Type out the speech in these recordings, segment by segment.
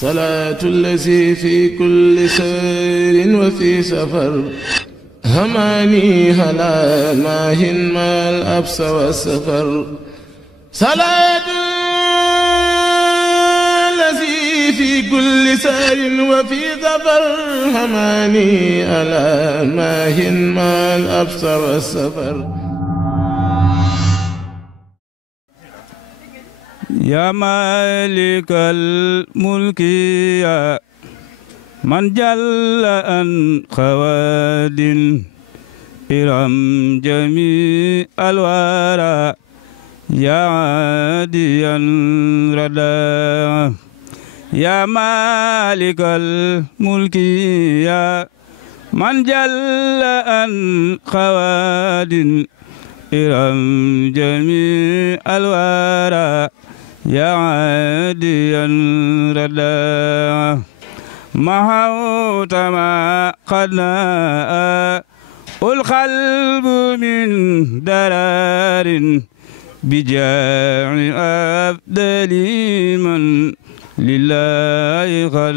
salaatu allazi fi kulli sayrin wa fi safar hamaani halaa maahin maal absa wa safar salaatu allazi fi kulli sayrin wa fi safar hamaani halaa maahin maal absa wa safar yaa maalikal mulki yaa man jalla an xawaadin iram jami alwara yaa aadiyan radaa yaa maalikal mulki yaa man jalla an xawaadin iram jami alwara yaa aadiyan radaa mahawta maa qad naa alqalbu min daraarin bijaa'i afdali man lillaahi qad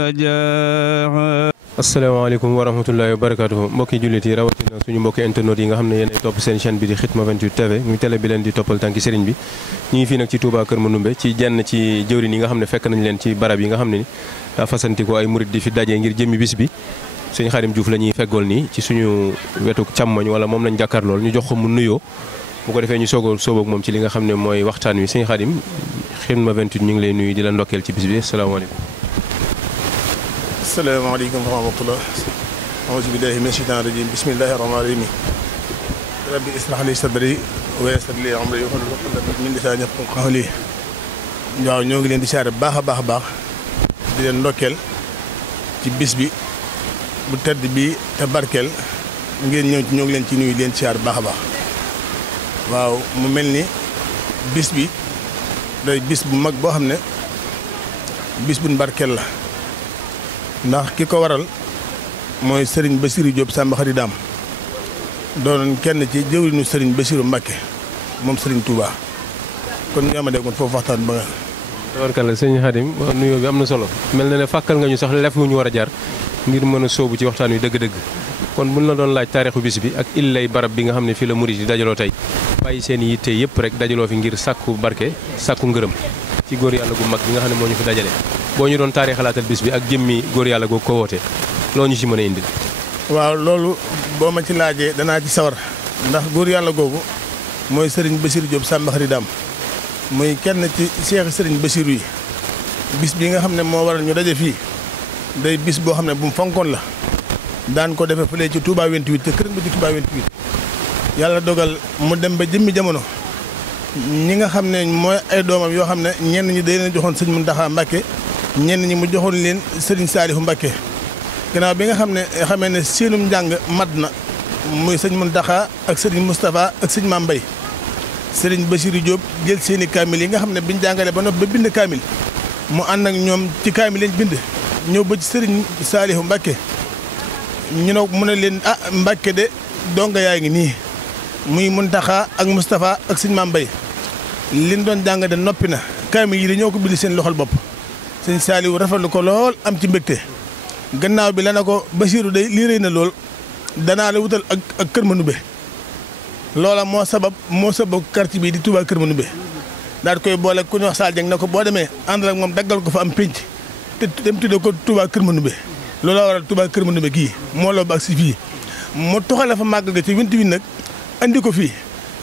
lajaa. asalaamaaleykum wa rahmatullahi wa barakaatuhu mbokki jullit yi rawatina suñu mbokki internet yi nga xam ne yéen ay topp seen chaîne bi di Khidma 28 TV muy télé bi leen di toppal tànki sëriñ bi ñu ngi fii nag ci Touba Kër Mandoumbe ci jenn ci jëwriñ yi nga xam ne fekk nañ leen ci barab yi nga xam ne ni daa fasantikoo ay murit di fi daje ngir jëmmi bis bi sëñ Xaadim Diouf la ñuy feggool nii ci suñu wetu càmmoñ wala moom lañ jàkkaar lool ñu jox ko mu nuyoo bu ko defee ñu soog ak moom ci li nga xam ne mooy waxtaan wi sëñ Xaadim Khidma 28 ñu ngi lay nuyu di la ndokkeel ci bis bi asalaamaaleykum. asalaamaaleykum wa rahmatullah auzu billahi min shaytaan rajim bismillahi rahmaani rahim rabbi israh li sadri wa yassir li amri wahlul uqdatan min lisaani yafqahu qawli waaw ñoo ngi leen di siyaare baax a baax di leen ndokkeel ci bis bi bu tedd bi te barkeel ngeen ñëw ñoo ngi leen ci nuyu leen siyaare baax a baax waaw mu mel ni bis bi day bis bu mag boo xam ne bis bu barkeel la ndax ki ko waral mooy Serigne Bassirou Diop Samba Khary Dame doonoon kenn ci jëwriñu Serigne Bassirou Mbacké moom Serigne Touba kon ñu ama déggoon foofu waxtaan ba nga tabarkalla sëñ Khadim nuyoo bi am na solo mel na ne fàkkal nga ñu sax lef wu ñu war a jaar ngir mën a sóobu ci waxtaan wi dëgg-dëgg kon buñ la doon laaj taarixu bis bi ak illay barab bi nga xam ne fii la murid yi dajaloo tey bàyyi seen yitte yëpp rek dajaloo fi ngir sàkku barke sàkku ngërëm ci góor yàlla gu mag bi nga xam ne moo ñu fi dajale boo ñu doon taarixalaatal bis bi ak jëmmi góor yàlla googu ko woote loo ñu ci mën a indil. waaw loolu boo ma ci laajee danaa ci sawar ndax góor yàlla googu mooy Serigne Bassirou Diop Samba Khary Dame muy kenn ci Cheikh Serigne Bassirou yi bis bi nga xam ne moo waral ñu daje fii day bis boo xam ne bu mu fonkoon la daan ko defee fële ci Touba 28 te kër ba ci Touba 28 yàlla dogal mu dem ba jëmmi jamono ñi nga xam ne mooy ay doomam yoo xam ne ñenn ñi day leen joxoon sëñ Mountakha Mbacké ñenn ñi mu joxoon leen Serigne Saliou Mbacké gannaaw bi nga xam ne xamee ne seenum njàng mat na muy sëñ Mountakha ak Serigne Moustapha ak sëñ Mame Mbaye Serigne Bassirou Diop jël seeni kaamil yi nga xam ne biñ jàngalee ba noppi ba bind kaamil mu ànd ak ñoom ci kaamil lañ bind ñëw ba ci Serigne Saliou Mbacké ñu ne mu ne leen ah Mbacké de donga yaa ngi nii muy Mountakha ak Moustapha ak sëñ Mame Mbaye liñ doon jàng de noppi na kaamil yi dañoo ko bind seen loxol bopp sëñ Saliou rafetlu ko lool am ci mbégte gannaaw bi la na ko Bassirou day lii rëy na lool danaa la wutal ak Kër Mandoumbe loola moo sabab quartier bi di Touba Kër Mandoumbe daal koy boole ku ñuy wax Sall Dieng na ko boo demee àndal ak moom daggal ko fa am pénc te dem tuddee ko Touba Kër Mandoumbe looloo waral Touba Kër Mandoumbe gii moo loo ba ak si fii mu toxale fa màggal ga ci 28 nag andi ko fii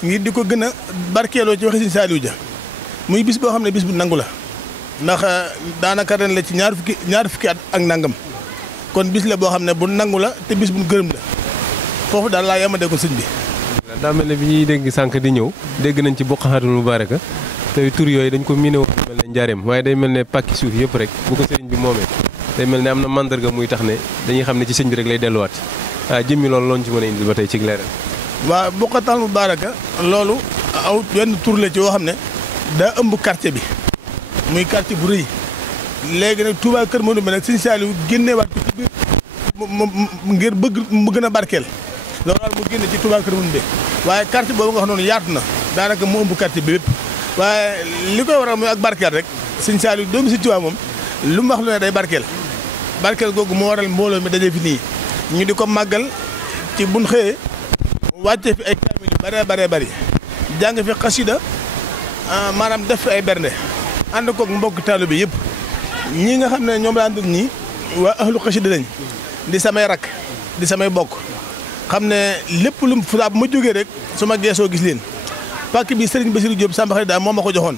ngir di ko gën a barkeeloo ci waxi sëñ Saliou Dia muy bis boo xam ne bis bu nangu la ndax daanaka ren la ci ñaar fukki at ak nangam kon bis la boo xam ne bu nangu la te bis bu gërëm la foofu daal laa yamade ko sëñ bi. daa mel ne bi ñuy dégg sànq di ñëw dégg nañ ci Bokhatul Mubaraka te tur yooyu dañ ko miine woon mel ne njaareem waaye day mel ne pàkki suuf yëpp rek bu ko sëriñ bi moomee day mel ne am na mandarga muy tax ne dañuy xam ne ci sëñ bi rek lay delluwaat jëmmi loolu looñu ci mën a indil ba tey ci leeral. waaw Bokhatul Mubaraka loolu aw wenn tur la ci yoo xam ne daa ëmb quartier bi muy quartier bu rëy léegi nag Touba Kër Mandoumbe nag sëñ Saliou génneewaat ko ci biir ngir bëgg mu gën a barkeel loolu daal mu génne ci Touba Kër Mandoumbe waaye quartier boobu nga xam noonu yaatu na daanaka mu ëmb quartier bi lépp waaye li koy waral mooy ak barkeel rek sëñ Saliou doomu si Touba moom lu mu wax lu ne day barkeel googu moo waral mbooloo mi daje fi nii ñu di ko màggal ci buñ xëyee wàcce fi ay kaamil yu bare bari jàng fi xasida maanaam def fi ay bernde ànd koog mbokk taalibe bi yëpp ñi nga xam ne ñoom laa àndal ñii waa ahlu xasida lañ di samay rakk di samay bokk xam ne lépp lu mu saa bu ma jógee rek su ma geesoo gis leen pàkk bi Serigne Bassirou Diop Samba Xarida moo ma ko joxoon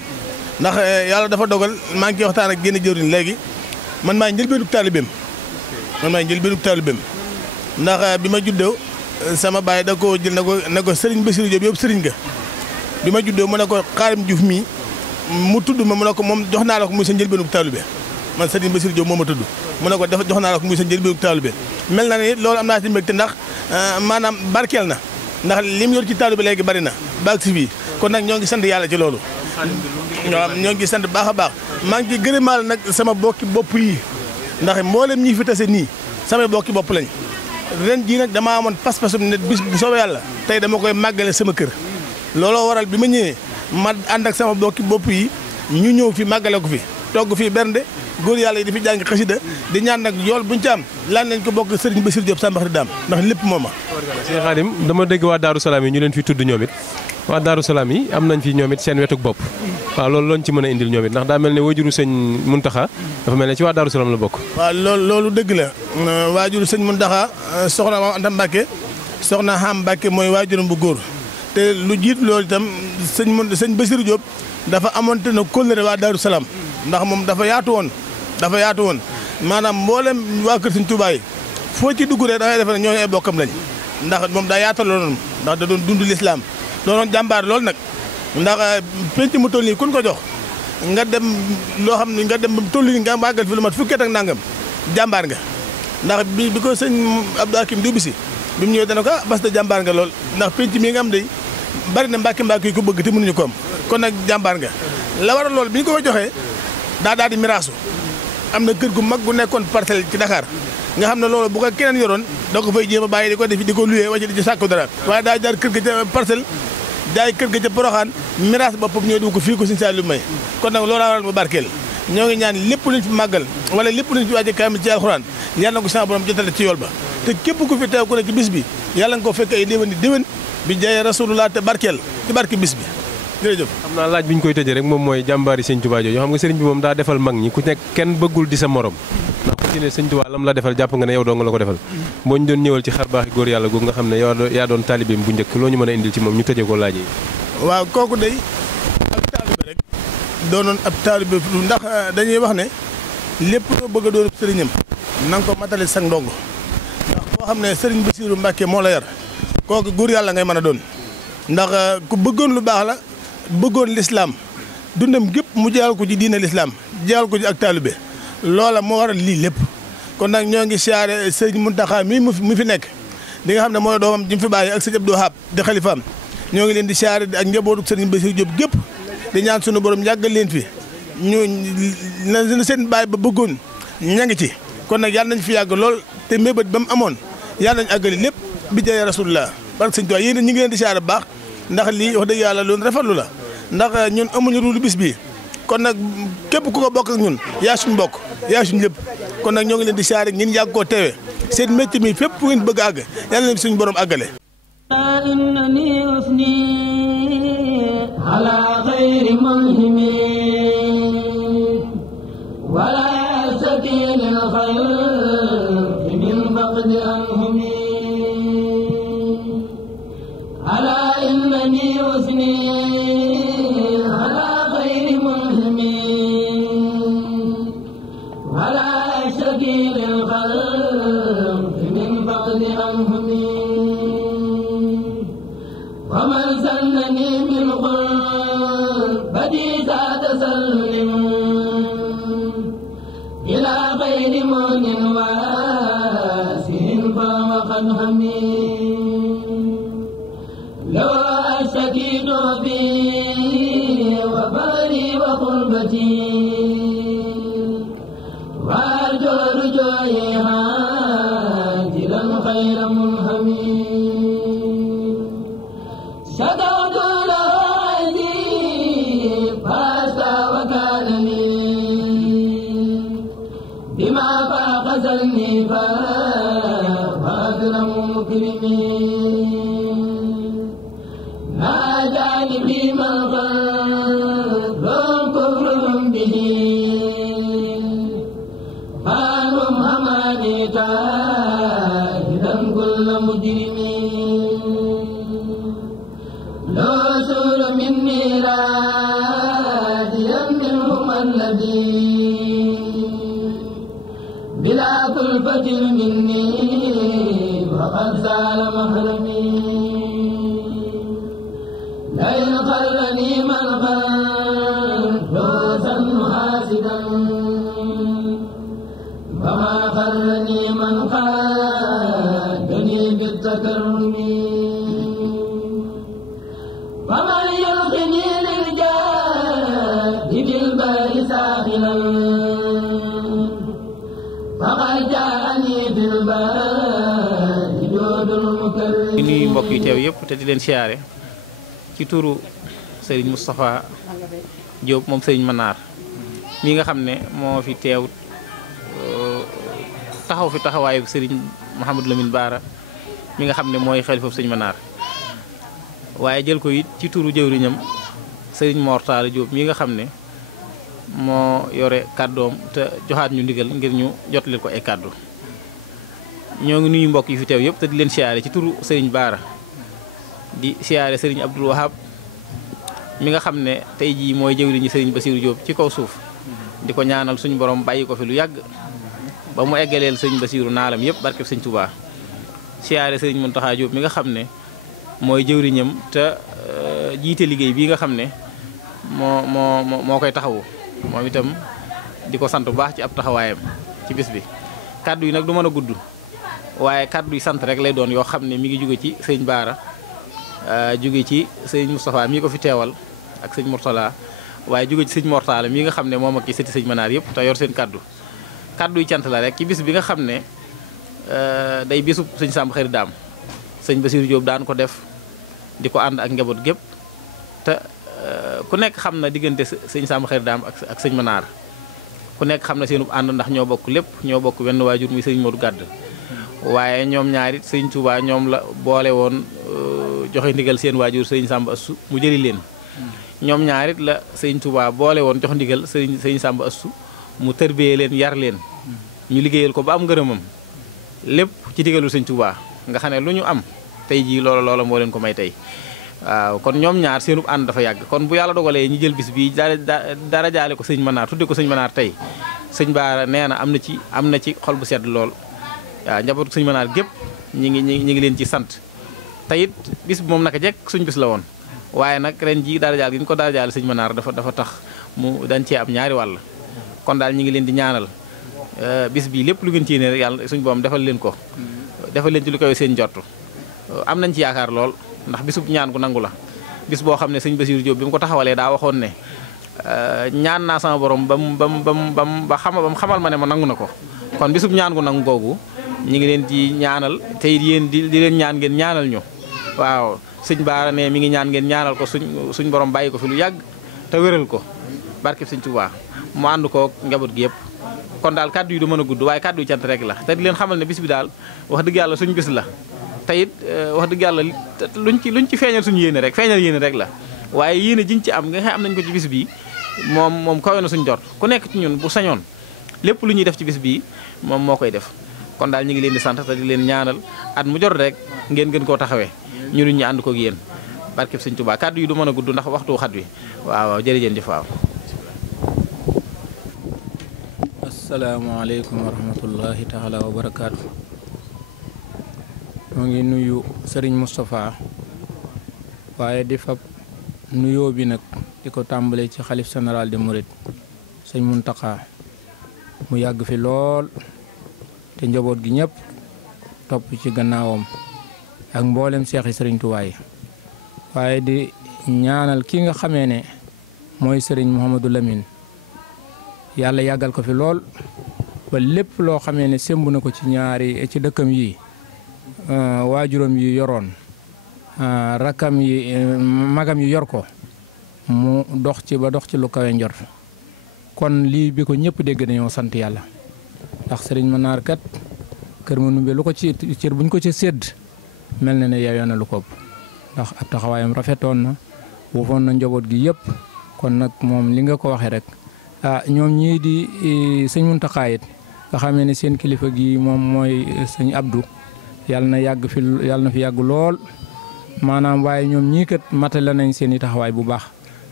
ndax yàlla dafa dogal maa ngi ciy waxtaan ak génn jëwriñ léegi man maay njëlbeenug taalibeem ndax bi ma juddoo sama baay da koo jël na ko Serigne Bassirou Diop yëpp Serigne ga bi ma juddoo mu ne ko Xaadim Diouf mii mu tudd ma mu ne ko moom jox naa la ko muy sa njëlbeenug taalibe man Serigne Bassirou Diop moo ma tudd mu ne ko dafa jox naa la ko muy sa njëlbeenug taalibe mel na ne loolu am naa ci mbégte ndax maanaam barkeel na ndax lim yor ci taalibe léegi bari na baag si fii kon nag ñoo ngi sant yàlla ci loolu. ñoo ngi sant baax a baax maa ngi ci gërëmaal nag sama bokki bopp yi ndax mboolem ñi fi tase nii samay bokki bopp lañ ren jii nag damaa amoon pas-pasum ne bis bu soobee yàlla tey dama koy màggale sama kër looloo waral bi ma ñëwee ma ànd ak sama bokki bopp yi ñu ñëw fi màggale ko fi togg fii bernde góor yàlla yi di fi jàng xasida di ñaan nag yool buñ ci am lan lañ ko bokk Serigne Bassirou Diop Samba Xarida ndax lépp mooma. Sëñ Xaadim dama dégg waa Daaru Salaam yi ñu leen fi tudd ñoom it waa Daaru Salaam yi am nañ fi ñoom it seen wetuk bopp waaw loolu lañ ci mën a indil ñoom it ndax daa mel ne waajuru sëñ Muntaxa dafa mel ne ci waa Daaru Salaam la bokk. waaw loolu dëgg la waajuru sëñ Muntaxa soxna Maam Anta Mbàkke soxna Xam Mbàkke mooy waajuram bu góor te lu jiit loolu itam sëñ Bassirou Diop dafa amoonte na kóllëre waa Daaru Salaam ndax moom dafa yaatu woon maanaam mboolem waa kër sëñ Tuubaa yi foo ci dugg rek da ngay defe ne ñooñu ay bokkam lañ ndax moom daa yaataloon ndax da doon dund lislaam doonoon jàmbaar loolu nag ndax penc mu toll nii kun ko jox nga dem loo xam ne nga dem ba mu toll nii nga màggal fi lu mat fukki at ak nangam jàmbaar nga ndax bi ko sëñ Abdou Hakim di bisi bi mu ñëwee dana ko bas da jàmbaar nga lool ndax penc mii nga am day bari na mbàkki yi ko bëgg te mënuñu ko am kon nag jàmbaar nga la war a lool bi ñu ko joxee daal di miraasu am na kër gu mag gu nekkoon parcelle ci Dakar nga xam ne loolu bu ko keneen yoroon da ko fay jéem a bàyyi di ko def di ko luyee wala di ci sàkku dara waaye daa jaar kër ga ca parcelle jaay kër ga ca Poroxaan miraas boppam ñëw du ko fii ko Sëñ Saaliw may kon nag loolu waral mu barkeel ñoo ngi ñaan lépp luñ fi màggal wala lépp luñ fi wàcce kaamil ci alxuraan yàlla na ko sama borom jotale ci yool ba te képp ku fi teew ku ne ci bis bi yàlla nga ko fekk ay déwén bi jaay rasulullah te barkeel ci barke bis bi jërëjëf. xam naa laaj bi ñu koy tëjee rek moom mooy jàmbaari sëñ Tuubaa jooju xam nga sëriñ bi moom daa defal mag ñi ku nekk kenn bëggul di sa morom ndax ku ci ne sëñ Tuubaa lam la defal jàpp nga ne yow doo nga la ko defal boo ñu doon ñëwal ci xar baaxi góor yàlla googu nga xam ne yaa doon taalibeem bu njëkk loo ñu mën a indil ci moom ñu tëjee ko laaj yi. waaw kooku day ak taalibe rek doonoon ab taalibe ndax dañuy wax ne lépp loo bëgg a doon sëriñam na nga ko matale sa ndongo ndax boo xam ne sëriñ Bassirou Mbacke moo la yar kooku góor yàlla ngay mën a doon ndax ku bëggoon lu baax la bëggoon lislaam dundam gépp mu jaal ko ci diine lislaam jaal ko ci ak taalibe loola moo waral lii lépp kon nag ñoo ngi siyaare sëriñ Muntaxa mii mu fi nekk di nga xam ne mooy doomam ji mu fi bàyyi ak sëriñ Abdou Wahab di xalifaam ñoo ngi leen di siyaare ak njabootu sëriñ Bassirou Diop gépp di ñaan sunu borom yàggal leen fi ñu seen bàyyi ba bëggoon ña ngi ci kon nag yàlla nañ fi yàgg lool te mébét ba mu amoon yàlla nañ àggali lépp bi jaay rasulullah barke sëñ Tuubaa yéen ñi ngi leen di siyaare bu baax ndax lii wax dëgg yàlla loolu rafetlu la ndax ñun amuñu lu bis bii kon nag képp ku ko bokk ak ñun yaa suñ bokk yaa suñ lépp kon nag ñoo ngi leen di siyaare ngeen yàgg koo teewee seen métier mi fépp fu ngeen bëgg a àgg yàlla nañ suñu borom àggale إنني أثني على غير ملهم ولا أشتكي للخير من فقد أنهم على إنني أثني على غير ملهم ولا أشتكي للخير من فقد أنهم ومن سنني من غربتي ذات تسلم إلى غير مؤن واسع فهو قد همي لو أشتكي ضعفي وفقري وقربتي وأرجو رجوعي عاجلا خير منهمي شكوت له عيدي فأسى وكان لي بما فاق ظني فأكرم مكرمين ما جانبي من غير كفرهم به فانهم هماني تاهدا كل مجرمين لو سور مني راجيا منهم الذي بلا كلفة مني وقد زال محرمي لئن خلني من فوزا حاسدا وما خلني من خادني بالتكرم ومن يلقني للجاد بالبار ساخنا فقد جاءني بالبار جود المكرم. di nuyu mbokk yi teew yëpp te di leen siyaare ci turu Serigne Moustapha Diop moom Serigne Manar mi nga xam ne moo fi teew taxaw fi taxawaayu Serigne Mouhamadou Lamine Bara mi nga xam ne mooy xalifa Serigne Manar waaye jël ko it ci turu jëwriñam Serigne Mor Talla Diop mi nga xam ne moo yore kàddoom te joxaat ñu ndigal ngir ñu jotalil ko ay kàddu ñoo ngi nuyu mbokk yi fi teew yëpp te di leen siyaare ci turu Serigne Bara di siyaare Serigne Abdoul Wahab mi nga xam ne tey jii mooy jëwriñu Serigne Bassirou Diop ci kaw suuf di ko ñaanal suñu borom bàyyi ko fi lu yàgg ba mu eggaleel Serigne Bassirou naalam yëpp barkeb Serigne Touba siyaare Serigne Mountakha Diop mi nga xam ne mooy jëwriñam te jiite liggéey bii nga xam ne moo koy taxawu moom itam di ko sant bu baax ci ab taxawaayam ci bis bi kaddu yi nag du mën a gudd waaye kaddu yi sant rek lay doon yoo xam ne mi ngi jóge ci sëñ Bara jóge ci sëñ Moustapha mii ko fi teewal ak sëñ Mourtala waaye jóge ci sëñ Mortala mii nga xam ne moom ak ci sëti sëñ Manar yëpp te yor seen kaddu yi cant la rek ci bis bi nga xam ne day bisub sëñ Samb Xëri Daam sëñ Bassirou Diop daan ko def di ko ànd ak njaboot gépp te ku nekk xam na diggante sëñ Samb Xëri Daam ak sëñ Manar ku nekk xam na seenub ànd ndax ñoo bokk lépp ñoo bokk wenn waajur muy sëñ Modou Gàdd waaye ñoom ñaarit sëñ Touba ñoom la boole woon joxe ndigal seen waajur sëñ Samb Assu mu jëli leen ñoom ñaarit la sëñ Touba boole woon jox ndigal sëñ Samb Assu mu tërbiyee leen yar leen ñu liggéeyal ko ba am ngërëmam lépp ci digalul sëñ Touba nga xam ne lu ñu am tey jii loola moo leen ko may tey waaw kon ñoom ñaar seenub ànd dafa yàgg kon bu yàlla dogalee ñu jël bis bii dara jaale ko sëñ Manar tudde ko sëñ Manar tey sëñ Bara nee na am na ci xol bu sedd lool waaw njabootu sëñ Manar gépp ñi ngi leen ci sant te it bis bi moom naka jekk suñ bis la woon waaye nag ren ji dara jaal gi ñu ko dara jaale sëñ Manar dafa tax mu dañ cee am ñaari wàll kon daal ñi ngi leen di ñaanal bis bii lépp lu ngeen ci yéene rek yàlla suñ boom defal leen ko defal leen ci lu koy seen njort am nañ ci yaakaar lool ndax bisub ñaan gu nangu la bis boo xam ne sëñ Bassirou Diop bi mu ko taxawalee daa waxoon ne ñaan naa sama borom ba mu xamal ma ne ma nangu na ko kon bisub ñaan gu nangu googu ñi ngi leen di ñaanal te yéen di leen ñaan ngeen ñaanal ñu waaw sëñ Bara ne mi ngi ñaan ngeen ñaanal ko suñ borom bàyyi ko fi lu yàgg te wéral ko barkeb sëñ Touba mu ànd ko njaboot gi yëpp kon daal kaddu yi du mën a gudd waaye kaddu yi cant rek la te di leen xamal ne bis bi daal wax dëgg yàlla suñ bis la te it wax dëgg yàlla luñ ci feeñal suñu yéene rek feeñal yéene rek la waaye yéene jiñ ci am nga xam am nañ ko ci bis bii moom kawe na suñ jot ku nekk ci ñun bu sañoon lépp lu ñuy def ci bis bii moom moo koy def kon daal ñu ngi leen di sant te di leen ñaanal at mu jot rek ngeen gën koo taxawee ñu ñu ànd ko ak yéen barkeb sëñ Touba kaddu yi du mën a gudd ndax waxtu xat wi waaw jërëjëf jëf waaw. asalaamaaleykum wa rahmatullahi taala wa barakaatu. moo ngi nuyu Serigne Moustapha waaye di fab nuyoo bi nag di ko tàmbalee ci xalif général de Mouride sëñ Mountakha mu yàgg fi lool te njaboot gi ñëpp topp ci gannaawam ak mboolem seexi Serigne Touba yi waaye di ñaanal ki nga xamee ne mooy Serigne Mouhamadou Lamine yàlla yàggal ko fi lool ba lépp loo xamee ne sémb na ko ci ci dëkkam yi waajuram yi yoroon rakkam yi magam yi yor ko mu dox ci ba dox ci lu kawe njort kon lii bi ko ñëpp dégg nañoo sant yàlla ndax sëriñ Manar kat Kër Mandoumbe lu ko ci cër buñ ko ci sédd mel na ne yeyoo na lu ko ëpp ndax ab taxawaayam rafetoon na wuufoon na njaboot gi yëpp kon nag moom li nga ko waxee rek ñoom ñii di sëñ Muntaxa it nga xamee ne seen kilifa gi moom mooy sëñ Abdou yàlla na fi yàgg lool maanaam waaye ñoom ñii kat matale nañ seen i taxawaay bu baax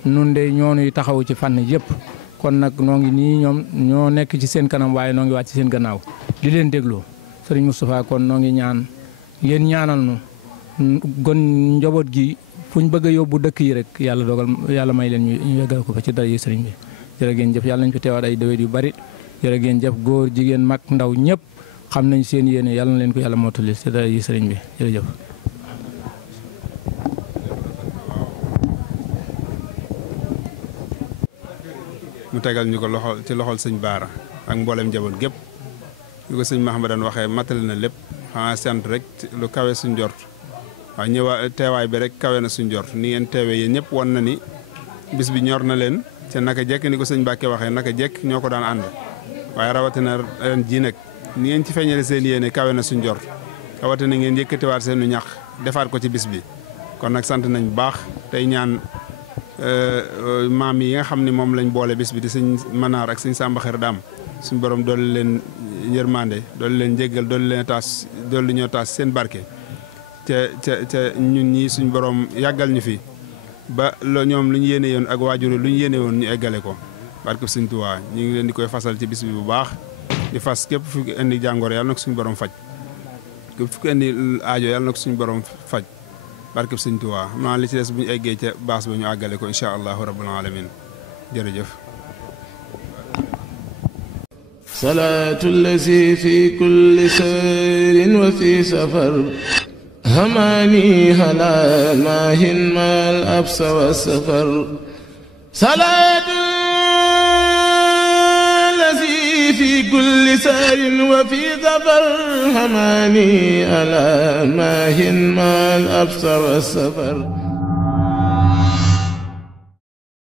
nun de ñoonuy taxaw ci fànn yëpp kon nag noo ngi nii ñoom ñoo nekk ci seen kanam waaye noo ngi wàcc ci seen gannaaw di leen dégloo sëriñ Moustapha kon noo ngi ñaan ngeen ñaanal nu gon njaboot gi fuñ bëgg a yóbbu dëkk yi rek yàlla may leen ñu yeggal ko fa ci dara yi sëriñ bi jërë ngeen jëf yàlla nañ fi teewaat ay déwén yu bari jërë ngeen jëf góor jigéen mag ndaw ñëpp xam nañ seen yéene yàlla na leen ko yàlla mottali ci dara yi sëriñ bi jërëjëf. mu tegal ñu ko loxol sëñ Baara ak mboolem njaboot gépp ñu ko sëñ Mahamadan waxee matale na lépp xanaa sant rek lu kawe suñ jort waaw teewaay bi rek kawe na suñ jort ni ngeen teewee yéen ñëpp won na ni bis bi ñor na leen te naka jekk ni ko sëñ Mbàkke waxee naka jekk ñoo ko daan ànd waaye rawatina ren ji nag ni ngeen ci feeñale seen yéene kawe na suñ jort rawatina ngeen yëkkatiwaat seenu ñax defaat ko ci bis bi kon nag sant nañ bu baax tey ñaan maam yi nga xam ne moom lañ boole bis bi di sëñ Manar ak sëñ Samba Xer Daam suñ borom dolli leen yërmande dolli leen jéggal dolli ñoo taas seen barke ca ñun ñii suñ borom yàggal ñu fi ba ñoom lu ñu yéene yoon ak waajur lu ñu yéene woon ñu eggale ko barke sëñ Tuubaa ñu ngi leen di koy fasal ci bis bi bu baax di fas képp fu indi jàngoro yàlla na ko suñu borom faj képp fu indi aajo yàlla na ko suñu borom faj barke sëñ Tuubaa xam naa li ci des bu ñu eggee ca baas ba ñu àggale ko incha allahu rabbul alamin jërëjëf. salaatu lazi fi kulli sayrin wa fi safar هماني هلا ماهن ما الأبس والسفر صلاة الذي في كل سار وفي ظفر هماني هلا ماهن ما الأبس والسفر